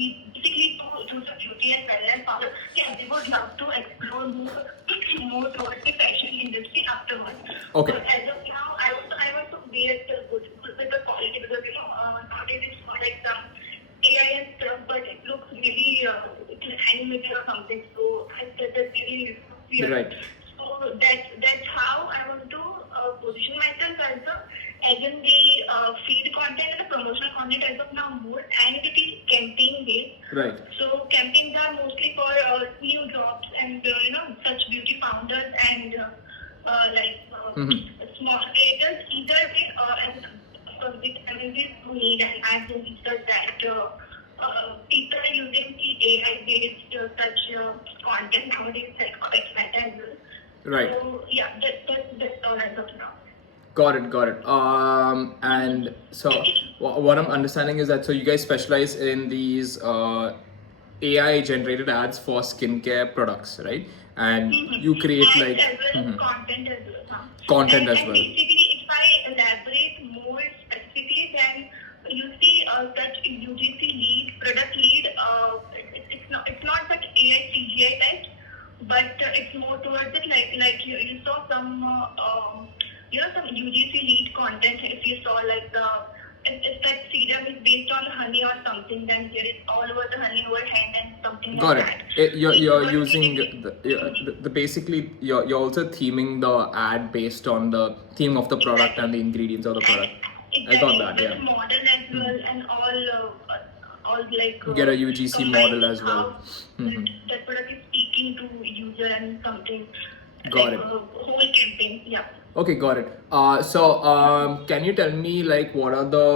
basically to the beauty and wellness part. Yeah, they would love to explore more towards the fashion industry afterwards. Okay. But as of now, I want to be at the good with the quality because nowadays it's not like some AI and stuff, but it looks really it's animated or something. So that's really weird. Right. So that's how I want to position myself as in the feed content and the promotional content as of now more, and it is campaign based. Right. So campaigns are mostly for new jobs and such beauty founders and small creators, either way and with MNCs who need and ads and research that people are using the AI based such content nowadays like quite better as well. Right. So yeah, that's all as of now. Got it. And so what I'm understanding is that so you guys specialize in these AI generated ads for skincare products, right? And you create Ads like as well as content as well. content as And well. basically, if I elaborate more specifically, then you see such UGC lead, product lead. It's not that AI CGI type, but it's more towards it like you saw some some UGC lead content. If you saw like if that serum is based on honey or something, then there is all over the honey over hand and something Got like it. that. You're using the basically you're also theming the ad based on the theme of the product and the ingredients of the product. Exactly. I got that. With Yeah. model as well and all like Get a UGC combined model as well. how that product is speaking to user and something. Got like it. Whole campaign. Yeah. Okay, got it. Can you tell me like what are the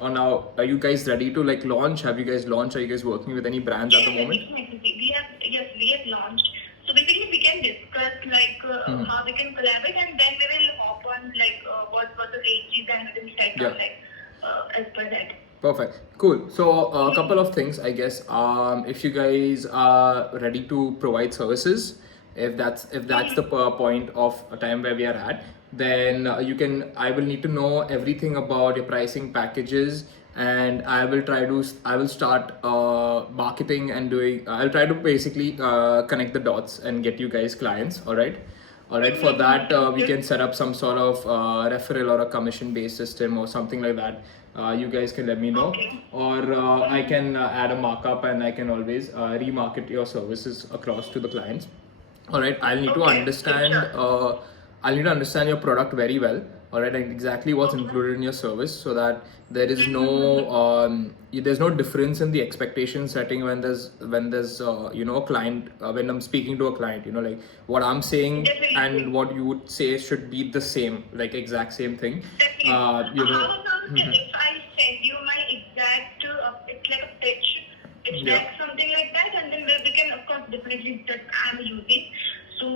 on now are you guys ready to like launch? Have you guys launched? Are you guys working with any brands at the moment? We have launched. So basically, we can discuss like how we can collaborate, and then we will hop on like what the ranges and we will set up like as per that. Perfect. Cool. So a couple of things, I guess. If you guys are ready to provide services, if that's the point of a time where we are at, then I will need to know everything about your pricing packages, and I will start marketing and doing. I'll try to basically connect the dots and get you guys clients. All right. For that, we can set up some sort of referral or a commission based system or something like that. You guys can let me know, or I can add a markup and I can always remarket your services across to the clients. All right, I'll need to understand. I'll need to understand your product very well. All right, and exactly what's included in your service, so that there is there's no difference in the expectation setting when there's a client when I'm speaking to a client. Like what I'm saying and what you would say should be the same, like exact same thing. How about if I send you my exact, it's like a pitch deck, something like that, and then we can, of course, definitely that I'm using. So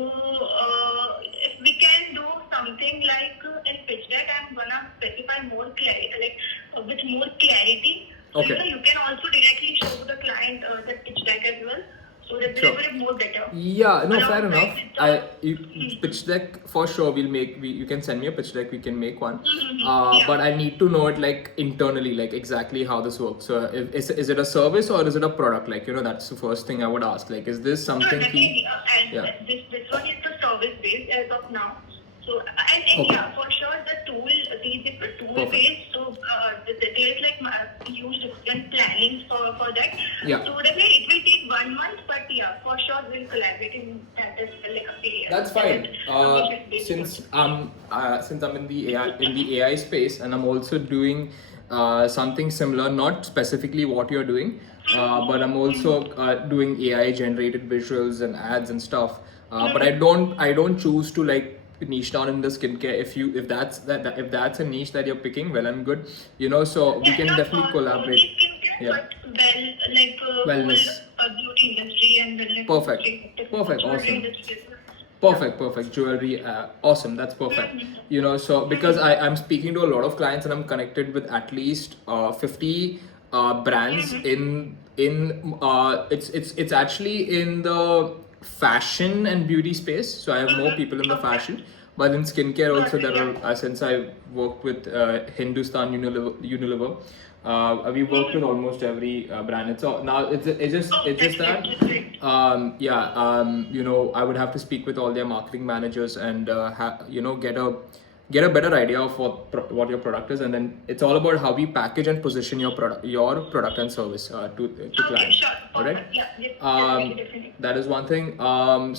if we can do something like in pitch deck, I'm gonna specify more clarity, with more clarity. So you can also directly show the client the pitch deck as well. So that they will be more better. Yeah, no, fair enough. Pitch deck for sure. You can send me a pitch deck. We can make one. But I need to know it like internally, like exactly how this works. So, is it a service or is it a product? Like that's the first thing I would ask. Like, is this something? This one is the service based as of now. So for sure the tool based. So there is like huge different plannings for that. Yeah. So definitely it will take 1 month, but for sure we'll collaborate in that as well, like a period. That's fine. Since I'm in the AI space, and I'm also doing something similar, not specifically what you're doing, but I'm also doing AI generated visuals and ads and stuff. But I don't choose to like niche down in the skincare. If that's a niche that you're picking, well and good. So we can definitely collaborate. But Wellness. Beauty industry and wellness. Perfect. Awesome. Perfect. Jewelry, awesome. That's perfect. So because I'm speaking to a lot of clients and I'm connected with at least 50 brands in it's actually in the fashion and beauty space. So I have more people in the fashion, But in skincare also, Got it, there are yeah. since I worked with Hindustan Unilever, we worked with almost every brand. It's all, now Oh, it's just that's that great. That's great. you know, I would have to speak with all their marketing managers and you know, get a better idea of what your product is, and then it's all about how we package and position your product and service to Okay, clients. sure. All right. Perfect. Yeah, yes, Um, definitely. that is one thing.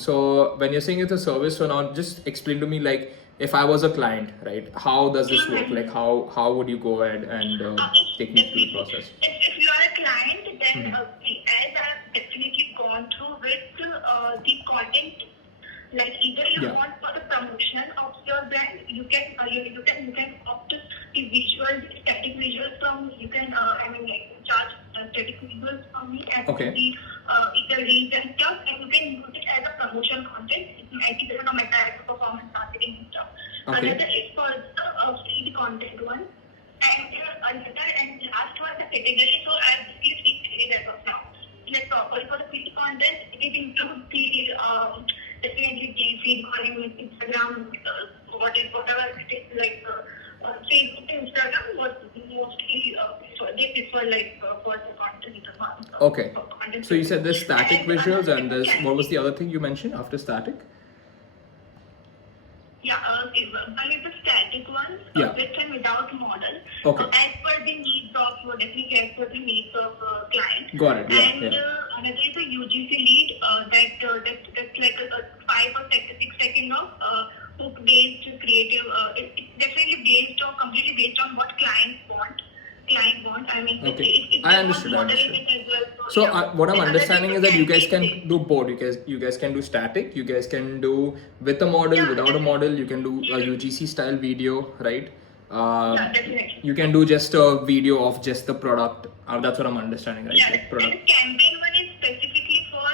So when you're saying it's a service, so now just explain to me, like, if I was a client, right? How does this work? Like, how would you go ahead and take me through the Definitely. process? If you are a client, then as I have definitely gone through with the content, like either you Yeah. want for the promotion of your brand, you can opt the visual, static visuals from me. You can like charge static visuals from me and Okay. the either reads and stuff, and you can use it as a promotion content. It's 90% of my direct performance marketing and stuff. Okay. Another is for the free content one. And another and last one, the category. So I have basically three categories as of now. Like properly for the feed content, it includes the definitely the feed calling, Instagram, whatever it is, like Facebook, Instagram, but mostly they prefer like for the content. Okay. For content. So you said there's static And visuals, another and there's, category. what was the other thing you mentioned after static? Yeah, one is the static one, Yeah. with and without model. Okay. As per the needs of, definitely as per the needs of client. Got it. Yeah. And Yeah. another is the UGC lead, that's like a 5 or 6 second of hook-based creative. It's definitely based on, completely based on what clients want. I mean, Okay. if I they understood. I want modeling understood. it as well. So Yeah. what I'm And another understanding is is the that you guys can campaign do both. You guys can do static. You guys can do with a model, Yeah, without a definitely. model. You can do a UGC style video, right? Yeah, definitely. You can do just a video of just the product. That's what I'm understanding, right? Yeah, Like and product. campaign one is specifically for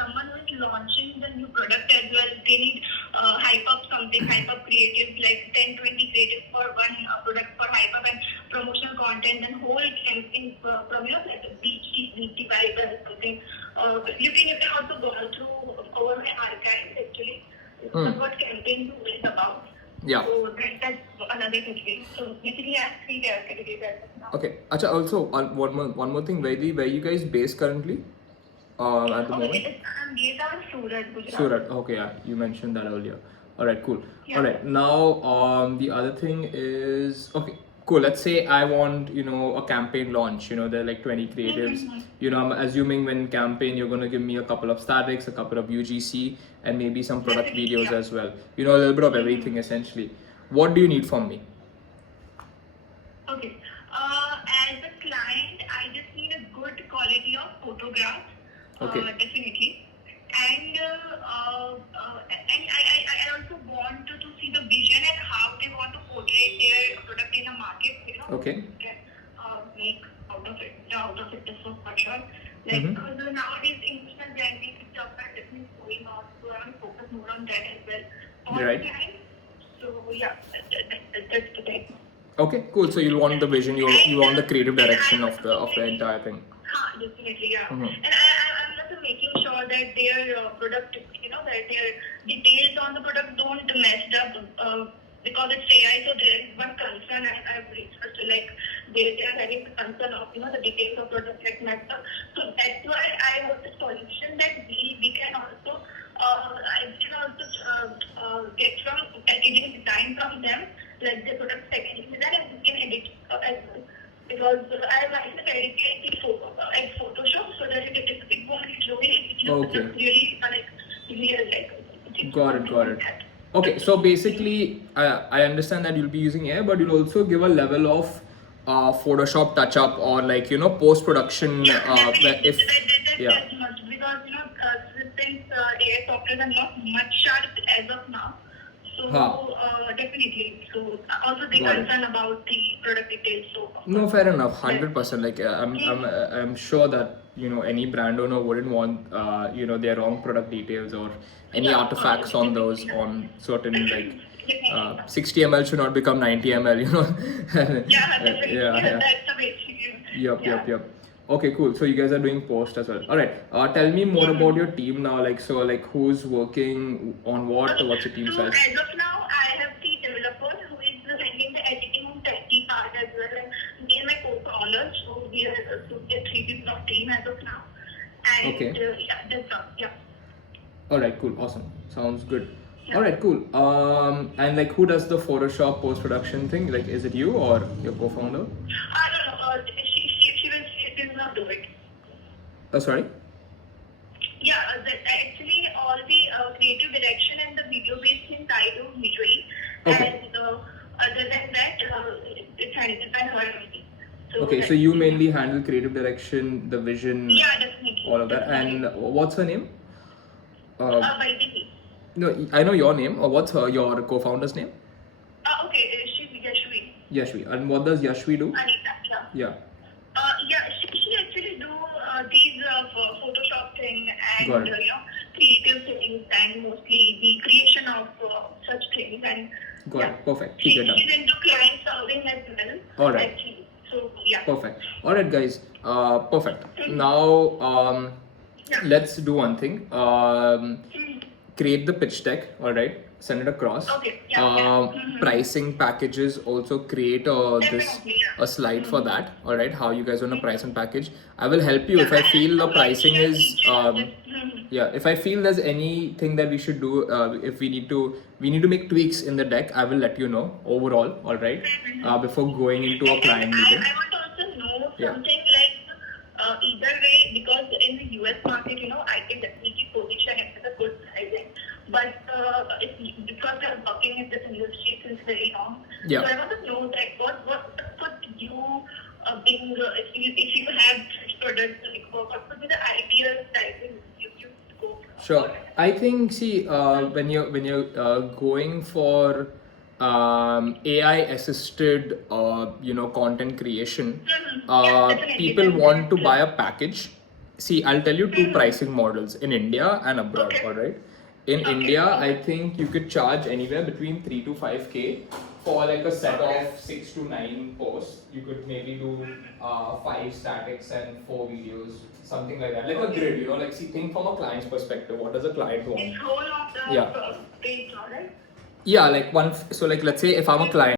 someone who is launching the new product as well. They need hype up something, hype up creatives like 10, 20 creatives for one product for hype up and promotional content and whole campaign from like a BT vibe or something. You can also go through over my archives actually. What campaign is about. Yeah. So that's another category. So basically I have three categories as of now. Okay. Acha, also one more thing. Where you guys based currently? At the moment. Okay, I'm based out of Surat, Gujarat. Surat. Okay, yeah, you mentioned that earlier. All right, cool. Yeah. All right, now the other thing is, okay, cool. Let's say I want, you know, a campaign launch. You know, there are like 20 creatives. You know, I'm assuming when campaign you're gonna give me a couple of statics, a couple of UGC, and maybe some product Definitely, videos yeah. as well. You know, a little bit of everything essentially. What do you need from me? Okay. As a client, I just need a good quality of photographs. Okay. Definitely. And I also want to see the vision and how they want to portray their product in the market. You know. Okay. Make out of it. This was for sure. Like because nowadays emotional branding stuff are definitely going on, so I want to focus more on that as well. On Right. client. So yeah, that's the thing. Okay, cool. So you want the vision, you want the creative direction of the entire thing. Definitely, yeah. Mhm. And I'm also making sure that their product, that their details on the product don't mess up because it's AI. So there is one concern I've researched, like they are having the concern of the details of product like messed up. So that's why I want a solution that we can also get from packaging design from them, like the product packaging design, and we can edit as well. Because I like to edit the Photoshop so that it won't be showing Okay. really real like. Got it. Okay, so basically, I understand that you'll be using AI, but you'll also give a level of Photoshop touch up or like post production. If yeah. That's much because since AI software are not much sharp as of now, so definitely. So also they Got it. concern about the product details. So No, fair enough. 100%. Like I'm sure that any brand owner wouldn't want their wrong product details or any artifacts on those on certain like 60 ml should not become 90 ml. yeah, definitely. Yeah. That's the way. Yep. Okay, cool. So you guys are doing post as well. All right. Tell me more about your team now. Like who's working on what? What's your team So size? as of now, I we are 3 people of team as of now. And Okay. yeah, that's all. Yeah. All right, cool, awesome, sounds good. Yeah. All right, cool. And like, who does the Photoshop post production thing? Like, is it you or your co-founder? I don't know. She will not do it. Oh, sorry. Yeah, actually all the creative direction and the video-based things I do usually. Okay. And other than that, it's handled by her only. Okay, so you mainly handle creative direction, the vision, Yeah, definitely. all of that. And what's her name? By the No, I know your name. Or what's your co-founder's name? okay, she's Yashvi. Yashvi. And what does Yashvi do? Anita, yeah. Yeah. Yeah, she actually do these Photoshop thing and Got it. creative things and mostly the creation of such things and Got yeah. it. Perfect. She's Keep it done. into client serving as well. All right. Actually. So yeah. Perfect. All right, guys. Perfect. Now, Yeah. let's do one thing. Create the pitch deck. All right. Send it across. Okay, yeah. Pricing packages. Also create this Definitely, yeah. a slide for that. All right. How you guys want to price and package. I will help you if I feel the pricing is. Yeah, if I feel there's anything that we should do, if we need to make tweaks in the deck, I will let you know overall. All right. Before going into a client meeting. I want to also know Yeah. something like either way, because in the US market, I can definitely position it as a good pricing. But because I'm working in this industry since very long, Yeah. so I want to know that what could you being if you have such products, like what would be the ideal pricing you go for? Sure. I think when you're going for AI assisted content creation, Yeah, definitely. people want to buy a package. See, I'll tell you two pricing models in India and abroad. Okay. All right. In Okay. India, I think you could charge anywhere between 3 to 5K for like a set of 6 to 9 posts. You could maybe do 5 statics and 4 videos, something like that, like a grid. Like think from a client's perspective. What does a client want? It's whole of the Yeah. page, alright? Yeah, like one. So like let's say if I'm a client.